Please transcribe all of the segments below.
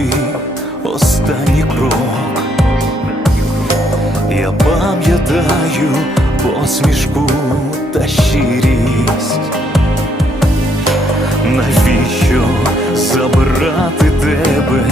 Твій останній крок. Я пам'ятаю посмішку та щирість. Навіщо забирати тебе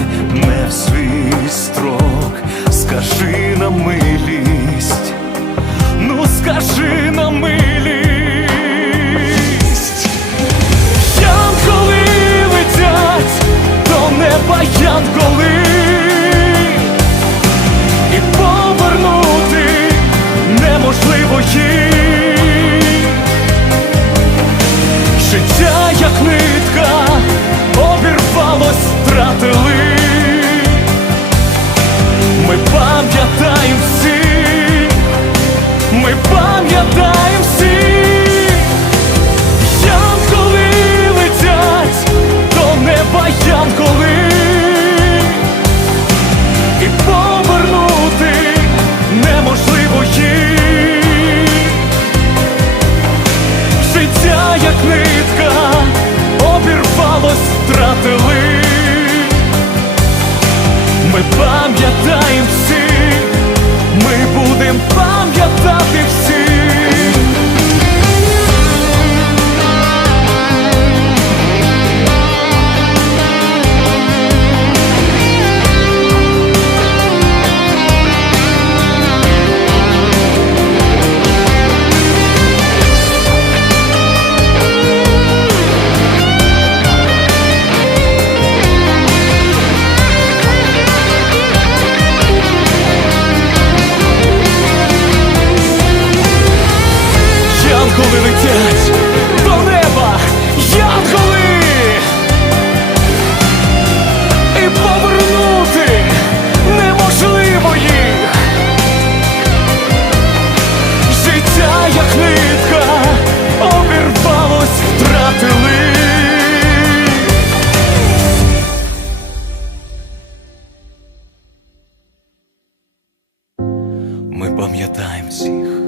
Пам'ятаємо всіх.